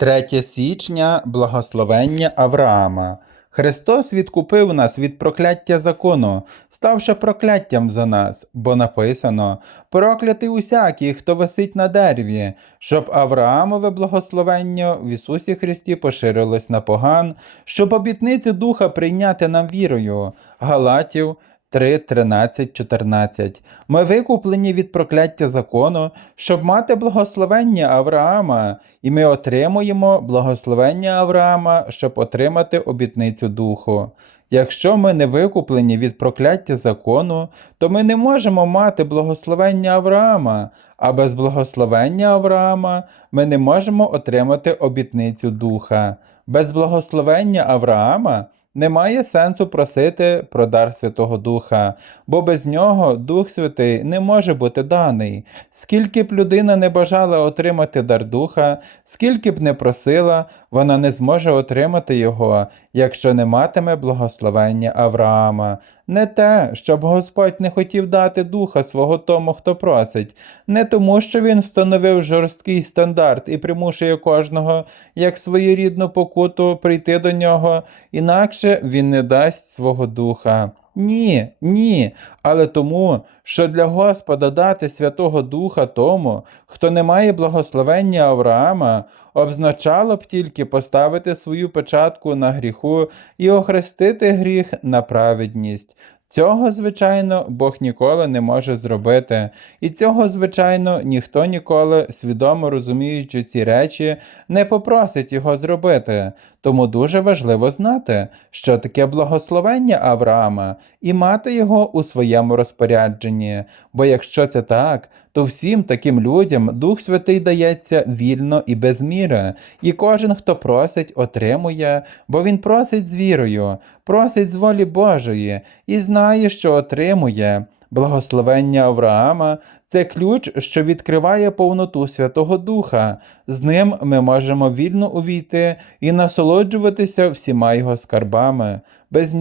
3 січня благословення Авраама. Христос відкупив нас від прокляття закону, ставши прокляттям за нас, бо написано: проклятий усякий, хто висить на дереві, щоб Авраамове благословення в Ісусі Христі поширилось на поган, щоб обітниці Духа прийняти нам вірою. Галатів 3, 13, 14. Ми викуплені від прокляття закону, щоб мати благословення Авраама, і ми отримуємо благословення Авраама, щоб отримати обітницю Духу. Якщо ми не викуплені від прокляття закону, то ми не можемо мати благословення Авраама, а без благословення Авраама ми не можемо отримати обітницю Духа. Без благословення Авраама немає сенсу просити про дар Святого Духа, бо без нього Дух Святий не може бути даний. Скільки б людина не бажала отримати дар Духа, скільки б не просила, вона не зможе отримати його, якщо не матиме благословення Авраама. Не те, щоб Господь не хотів дати духа свого тому, хто просить, не тому, що він встановив жорсткий стандарт і примушує кожного, як своєрідну покуту, прийти до нього, інакше він не дасть свого духа. Ні, ні, але тому, що для Господа дати Святого Духа тому, хто не має благословення Авраама, означало б тільки поставити свою печатку на гріху і охрестити гріх на праведність. Цього, звичайно, Бог ніколи не може зробити, і цього, звичайно, ніхто ніколи, свідомо розуміючи ці речі, не попросить його зробити. Тому дуже важливо знати, що таке благословення Авраама, і мати його у своєму розпорядженні. Бо якщо це так, то всім таким людям Дух Святий дається вільно і без міри, і кожен, хто просить, отримує, бо він просить з вірою, просить з волі Божої і знає, що отримує. Благословення Авраама це ключ, що відкриває повноту Святого Духа. З ним ми можемо вільно увійти і насолоджуватися всіма його скарбами. Без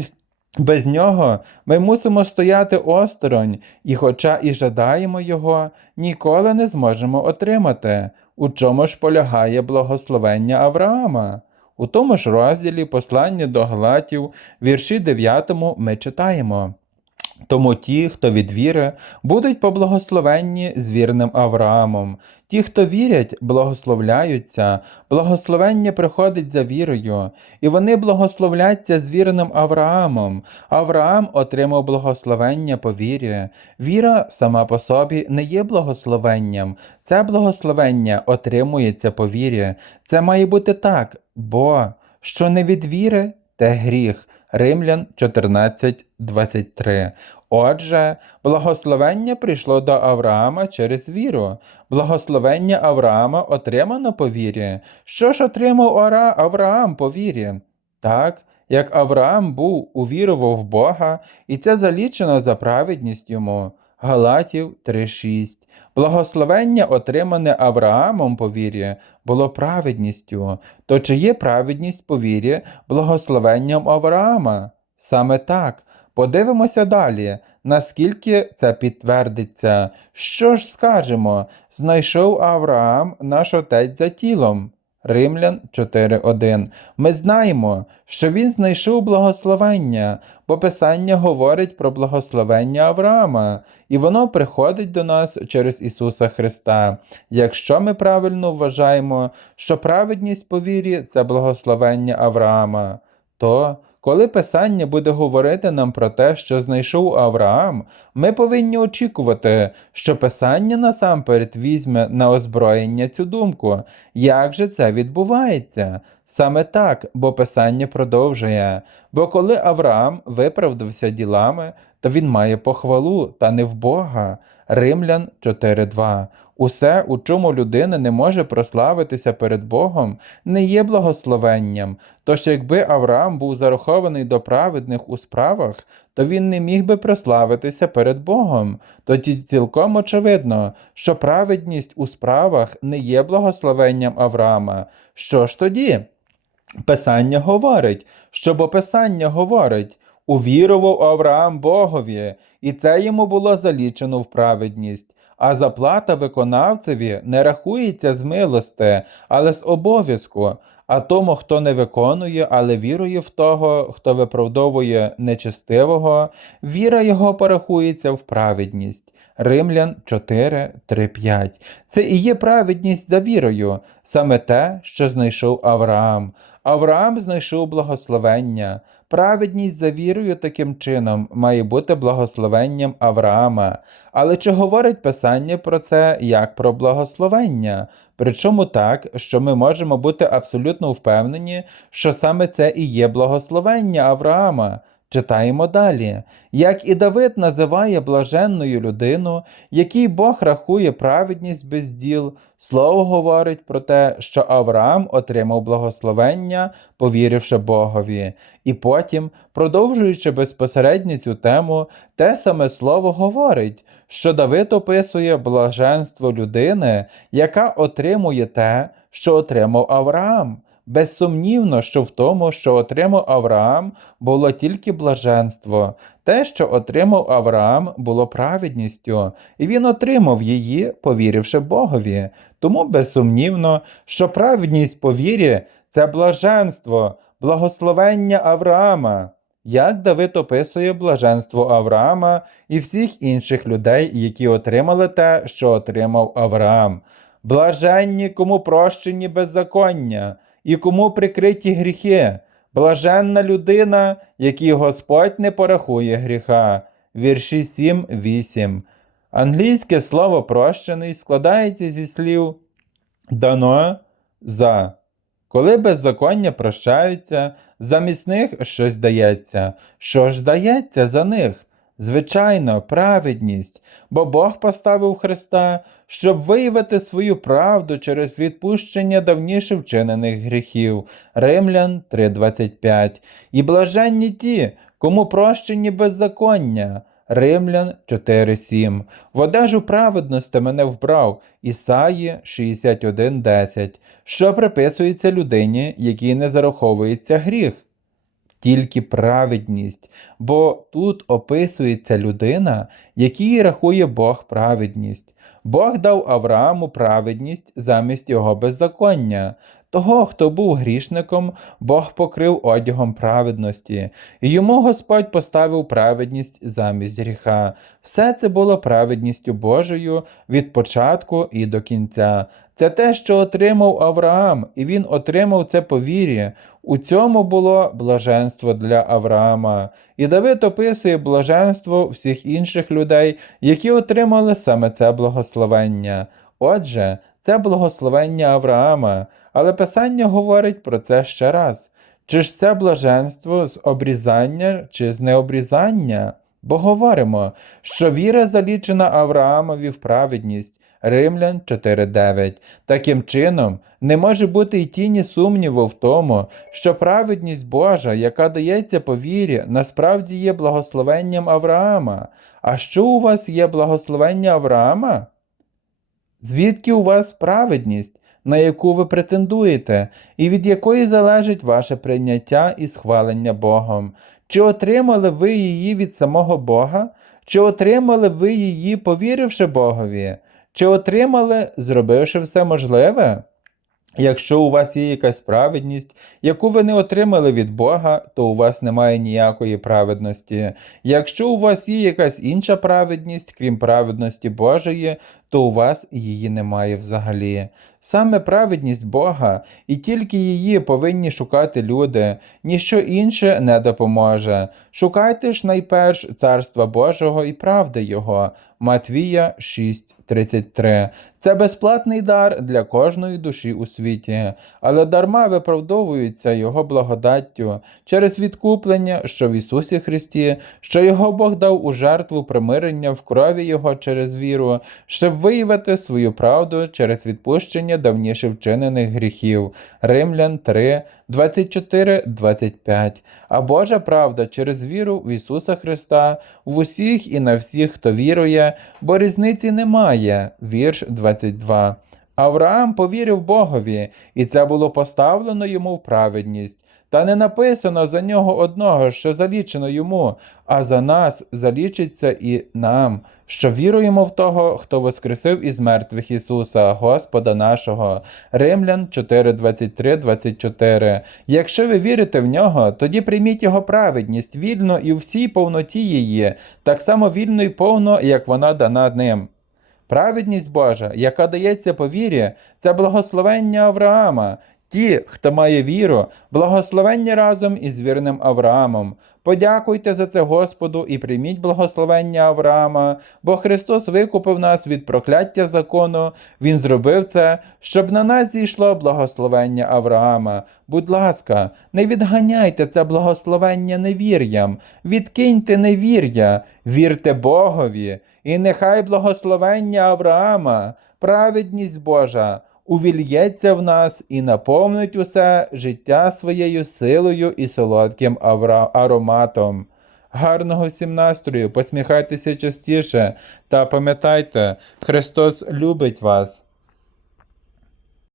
без нього ми мусимо стояти осторонь, і, хоча і жадаємо його, ніколи не зможемо отримати. У чому ж полягає благословення Авраама? У тому ж розділі послання до Галатів, вірші 9 ми читаємо. Тому ті, хто від віри, будуть поблагословенні з вірним Авраамом. Ті, хто вірять, благословляються, благословення приходить за вірою, і вони благословляться з вірним Авраамом. Авраам отримав благословення по вірі. Віра сама по собі не є благословенням. Це благословення отримується по вірі. Це має бути так, бо що не від віри, те гріх. Римлян 14.23. Отже, благословення прийшло до Авраама через віру. Благословення Авраама отримано по вірі. Що ж отримав Авраам по вірі? Так, як Авраам був увірував в Бога, і це залічено за праведність йому. Галатів 3.6. Благословення, отримане Авраамом по вірі, було праведністю. То чи є праведність по вірі благословенням Авраама? Саме так. Подивимося далі, наскільки це підтвердиться. Що ж скажемо? Знайшов Авраам наш отець за тілом. Римлян 4.1. Ми знаємо, що він знайшов благословення, бо Писання говорить про благословення Авраама, і воно приходить до нас через Ісуса Христа. Якщо ми правильно вважаємо, що праведність по вірі це благословення Авраама, то коли Писання буде говорити нам про те, що знайшов Авраам, ми повинні очікувати, що Писання насамперед візьме на озброєння цю думку. Як же це відбувається? Саме так, бо Писання продовжує. Бо коли Авраам виправдався ділами, то він має похвалу, та не в Бога. Римлян 4.2. Усе, у чому людина не може прославитися перед Богом, не є благословенням. Тож, якби Авраам був зарахований до праведних у справах, то він не міг би прославитися перед Богом. Тоді цілком очевидно, що праведність у справах не є благословенням Авраама. Що ж тоді? Писання говорить, що бо Писання говорить, увірував Авраам Богові, і це йому було залічено в праведність. А заплата виконавцеві не рахується з милости, але з обов'язку. А тому, хто не виконує, але вірує в того, хто виправдовує нечестивого, віра його порахується в праведність. Римлян 4, 3, 5. Це і є праведність за вірою, саме те, що знайшов Авраам. Авраам знайшов благословення. Праведність за вірою таким чином має бути благословенням Авраама. Але чи говорить Писання про це як про благословення? Причому так, що ми можемо бути абсолютно впевнені, що саме це і є благословення Авраама. Читаємо далі. Як і Давид називає блаженною людину, якій Бог рахує праведність без діл, слово говорить про те, що Авраам отримав благословення, повіривши Богові. І потім, продовжуючи безпосередньо цю тему, те саме слово говорить, що Давид описує блаженство людини, яка отримує те, що отримав Авраам. Безсумнівно, що в тому, що отримав Авраам, було тільки блаженство. Те, що отримав Авраам, було праведністю, і він отримав її, повіривши Богові. Тому безсумнівно, що праведність по вірі це блаженство, благословення Авраама. Як Давид описує блаженство Авраама і всіх інших людей, які отримали те, що отримав Авраам. Блаженні, кому прощені беззаконня, і кому прикриті гріхи. Блаженна людина, якій Господь не порахує гріха. Вірші 7, 8. Англійське слово прощений складається зі слів дано за. Коли беззаконня прощаються, замість них щось дається. Що ж дається за них? Звичайно, праведність, бо Бог поставив Христа, щоб виявити свою правду через відпущення давніше вчинених гріхів. Римлян 3:25. І блаженні ті, кому прощені беззаконня. Римлян 4:7. В одежу праведності мене вбрав. Ісаї 61:10. Що приписується людині, якій не зараховується гріх? Тільки праведність, бо тут описується людина, якій рахує Бог праведність. Бог дав Аврааму праведність замість його беззаконня. Того, хто був грішником, Бог покрив одягом праведності, і йому Господь поставив праведність замість гріха. Все це було праведністю Божою від початку і до кінця. Це те, що отримав Авраам, і він отримав це по вірі. У цьому було блаженство для Авраама. І Давид описує блаженство всіх інших людей, які отримали саме це благословення. Отже, це благословення Авраама, але Писання говорить про це ще раз. Чи ж це блаженство з обрізання чи з необрізання? Бо говоримо, що віра залічена Авраамові в праведність. Римлян 4.9. Таким чином, не може бути й тіні сумніву в тому, що праведність Божа, яка дається по вірі, насправді є благословенням Авраама. А що у вас є благословення Авраама? Звідки у вас праведність, на яку ви претендуєте, і від якої залежить ваше прийняття і схвалення Богом? Чи отримали ви її від самого Бога? Чи отримали ви її, повіривши Богові? Чи отримали, зробивши все можливе? Якщо у вас є якась праведність, яку ви не отримали від Бога, то у вас немає ніякої праведності. Якщо у вас є якась інша праведність, крім праведності Божої, то у вас її немає взагалі. Саме праведність Бога, і тільки її повинні шукати люди, ніщо інше не допоможе. Шукайте ж найперш Царства Божого і правди Його. Матвія 6:33. Це безплатний дар для кожної душі у світі, але дарма виправдовується Його благодаттю через відкуплення, що в Ісусі Христі, що Його Бог дав у жертву примирення в крові Його через віру, щоб виявити свою правду через відпущення давніше вчинених гріхів. Римлян 3, 24, 25. А Божа правда через віру в Ісуса Христа в усіх і на всіх, хто вірує, бо різниці немає. Вірш 22. Авраам повірив Богові, і це було поставлено йому в праведність. Та не написано за нього одного, що залічено йому, а за нас залічиться і нам, що віруємо в того, хто воскресив із мертвих Ісуса, Господа нашого. Римлян 4, 23, 24. Якщо ви вірите в нього, тоді прийміть його праведність вільно і у всій повноті її, так само вільно і повно, як вона дана ним. Праведність Божа, яка дається по вірі, це благословення Авраама. Ті, хто має віру, благословення разом із вірним Авраамом. Подякуйте за це Господу і прийміть благословення Авраама, бо Христос викупив нас від прокляття закону. Він зробив це, щоб на нас зійшло благословення Авраама. Будь ласка, не відганяйте це благословення невір'ям, відкиньте невір'я, вірте Богові, і нехай благословення Авраама, праведність Божа увільється в нас і наповнить усе життя своєю силою і солодким ароматом. Гарного всім настрою, посміхайтеся частіше та пам'ятайте, Христос любить вас.